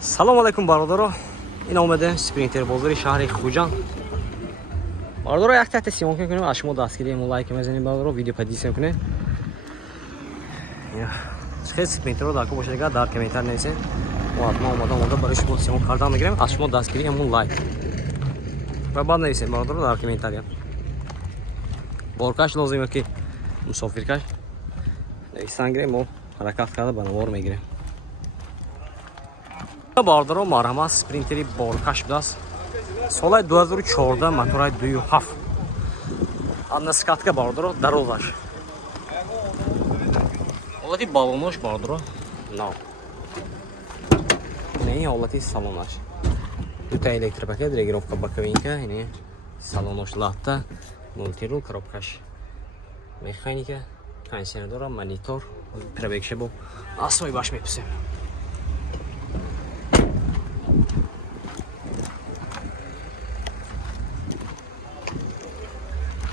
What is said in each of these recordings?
Салом алейкум бародаро. Ин омаде спринтер бозори шаҳри Хуҷанд. Бародаро як тахта симон кунем, аз шумо дастгирӣ мо лайк мезанем бародаро, видео подписка кунем. Хеле спринтеро дар ко бошад, агар дар комментар нависед, мо ҳатман омада барои шумо симон кардан мегирем, аз шумо дастгирӣ ҳамон лайк. Ва баъд нависед бародаро дар комментария. Боркаш лозиме ки мусофиркаш. Нависан гирем, мо ҳаракат карда ба навор мегирем. Бародаро марҳамат спринтери боркаш будааст. Соли 2014 мотораи 2.7. Одна скатка бародаро дарозаш. Ҳолати балонош бародаро. Но. Не ҳолати салонаш. Дута электропакет, регировка боковинка, ини салонош латта, мультирул, коробкаш механика, кондиционер, монитор, пробегше бо асои баш меписем.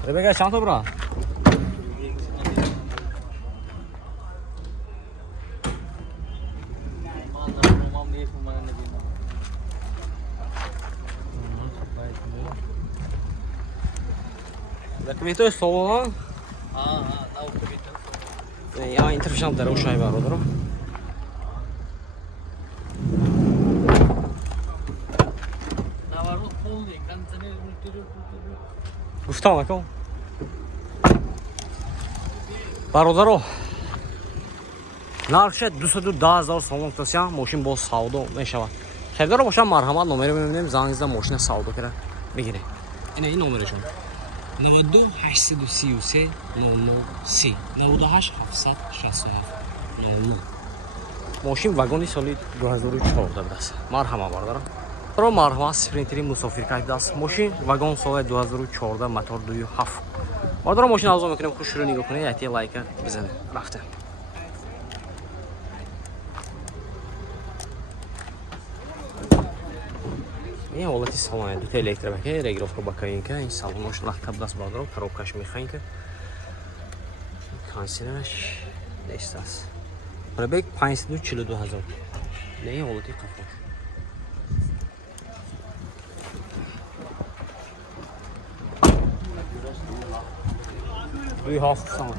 Ребека, чанд та брат? Документы салона? Я интерфейс дарушай бародаро. Гуфтам акал. Бародаро. Нархи 210,000 сомон тасян, мошин бо савдо мешавад. Хердаро боша марҳамат номер мебинем, занг зада мошина савдо кара бигире. Ина ин номерашон. 92 833 00 98 767 00. Мошин вагони соли 2014 будааст. Марҳамат бародаро. Ро марҳамат спринтери мусофиркаш будааст. Мошин вагон соли 2014 мотор 2.7. Бародаро мошин авзо мекунем, хуш шуро нигоҳ кунед, яти лайка бизанед. Рафта. Ин ҳолати салон, дута электропакет, регировка боковинка, ин салонош лахта будааст бародаро, коробкаш механика. Кондиционераш дестаст. Пробег 542,000. Не ин ҳолати қафош. Дуи ҳафт сам.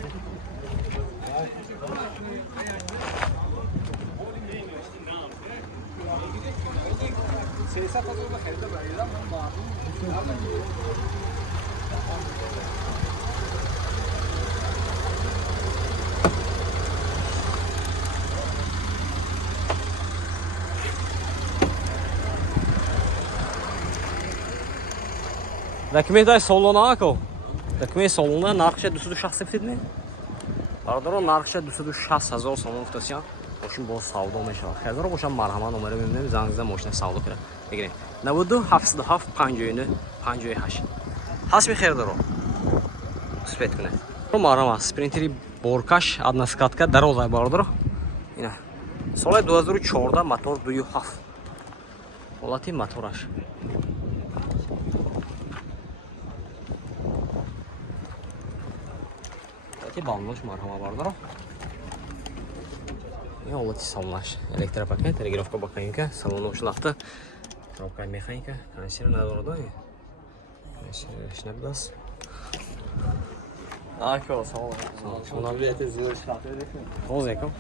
Документаи солона ако. Документ солона нархша 260 не? Бародаро нархша 260,000 сомон футасян. Мошин бо савдо мешавад. Хазаро боша марҳамат номер мебинем, занг зада мошина савдо кара бигирем. 92 77 59 58. Ҳасби хердаро. Успет кунед. Марҳамат спринтери боркаш одна скатка дароза бародаро. Ина. Соли 2014 мотор 2.7. Ҳолати мотораш. Балонош марҳамат бародаро. Ин ҳолати салонаш. Электропакет, регировка боковинка, салонош лахта, коробка механика, кондиционер надорад. Кондиционераш набудааст. Ако, салом. Сонавият зур шахтер дикун. Озеко.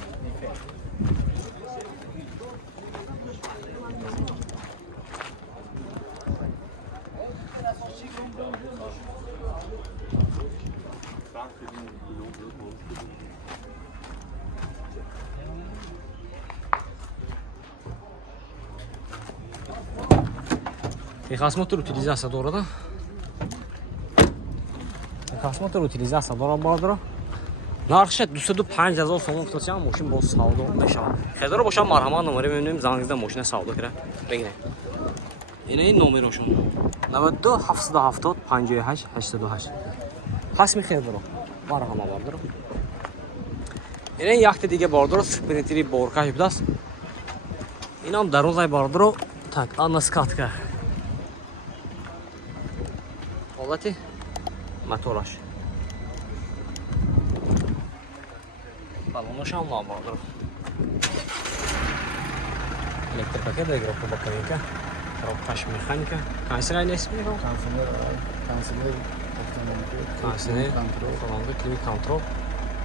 Техосмотр утилизация дорад. Техосмотр утилизация дорад бародаро. Нархша 205,000 сомон футасян, мошин бо савдо мешавад. Хазаро боша марҳамат номер мебинем, занг зада мошина савдо кара бигирем. Ина ин номерошон. 92 770 58 88. Ҳасми хердаро. Марҳамат бародаро. Ина якта дига бародаро спринтери боркаш будааст. Инам дарозай бародаро. Так, одна скатка. Ҳолати мотораш. Балоношам набардро. Электропакет, регулировка боковинка, коробкаш механика. Консилер нест мехо? Консилер, фаланга, климат контрол.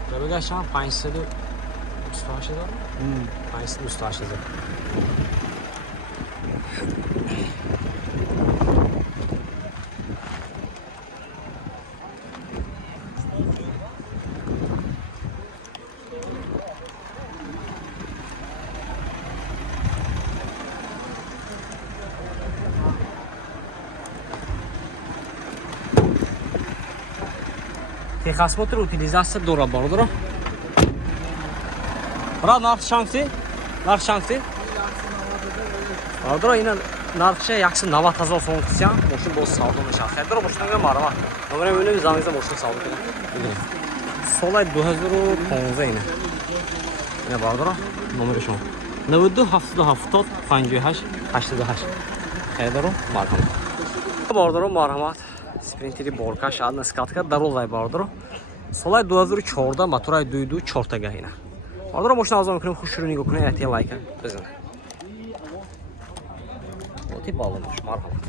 Пробегаш чанд 528 дорад? 528 дорад. Техосмотр утилизация дора бардро. Брат, нарх чанкти? Нарх чанкти? Бардро, ина нархша 190,000 сом кися. Мошин боз савдо мешад. Хайдро мошинга марва. Номер мебинем замиза мошин савдо кида. Бибинем. Солай 2015 ина. Ина бардро, номер шумо. 92 77 58 88. Хайдро марва. Бардро марҳамат. Спринтери боркаш адна скатка дарозай бардро. Солай 2014 моторай 2.2 4 ина. Бардро мошина азом мекунем, хушрӯ нигоҳ кунед, ятия лайка бизанед. Вот и баллонош марҳамат.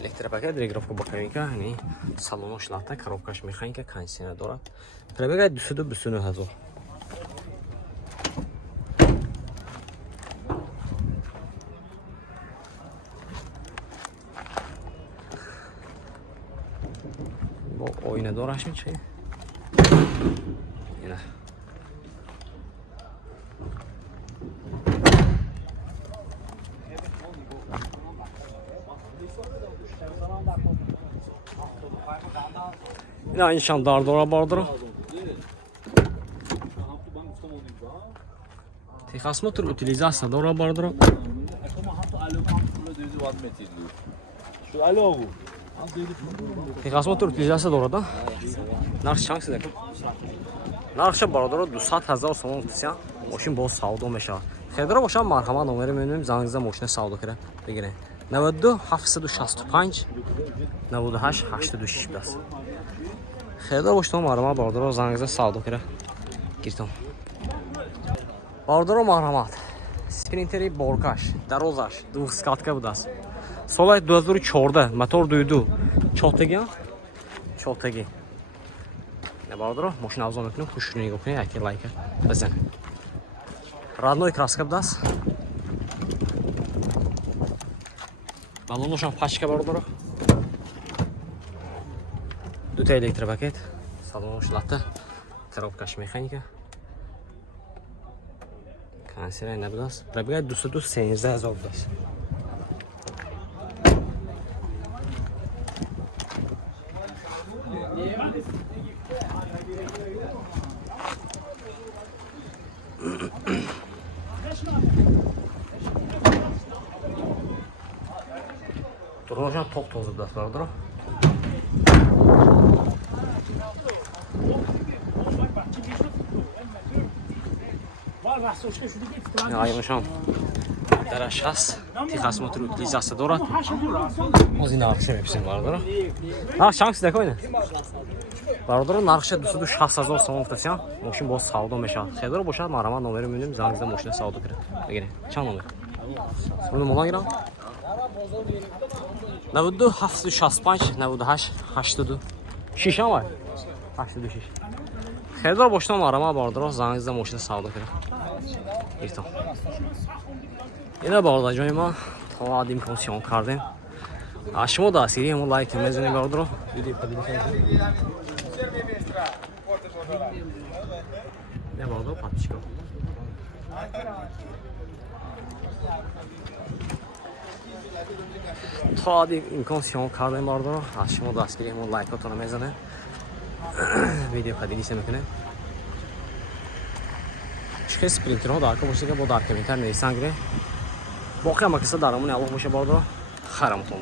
Электропакет, регулировка боковинка, яъни салонош латта, коробкаш механика, кондитсионер дорад. Пробега 229 000. Oyna dolaşın şey. Yine. Yine aynı şan dardora bardora. Техосмотр утилизация дора бардора. Техосмотр утилизация дорад. Нарх чанд сида? Нархша бародоро 200,000 сом кися. Мошин боз савдо мешавад. Хедро бошам марҳамат номер мебинем, зангиза мошина савдо кида бигиред. 92 765 98 86 даст. Хедро бошам марҳамат бародоро зангиза савдо кида гиртон. Бародоро марҳамат. Спринтери боркаш, дарозаш, двухскатка будааст. Солай 2014 мотор 2.2 4 4. Не бардро, мошина авзо мекунем, хушрӯ нигоҳ кунед, ятия лайка бизанед. Родной краска будааст. Баллоношам пачка бардоро. Дута электропакет, салонош латта, коробкаш механика. Кондитсионер не будааст. Пробега 213 000 будааст. Turnojan top tozu budaaст бардоро. Аймашам дараш ҳаст. Техосмотр утилизация дорад. Оз ин нархша меписем бардоро. Нарх чанд сида коина? Бардоро нархша 260,000 сом гуфтасям. Мошин боз савдо мешавад. Хедро бошад марҳамат номер мебинем, зангиза мошина савдо кирад. Бигиред. Чанд номер? Сумони молон гирам? 92 765 98 82 6 ам 86. Хедро бошад марҳамат бардоро зангиза мошина савдо кирад. Иртон. Ина барда ҷои ма то ад имкон сиён кардем. Шумо дастгирии мо лайк мезанед бардоро. Видео подписка. Не барда подписка. То ад имкон сиён кардем бардоро. Шумо дастгирии мо лайкотонро мезанед. Видео подписка мекунед. Шикес принтерҳо дар ка бошед ки бо дар комментар нависан гире. Боқи ҳама киса даромони аллоҳ боша бардоро. Хайраматон.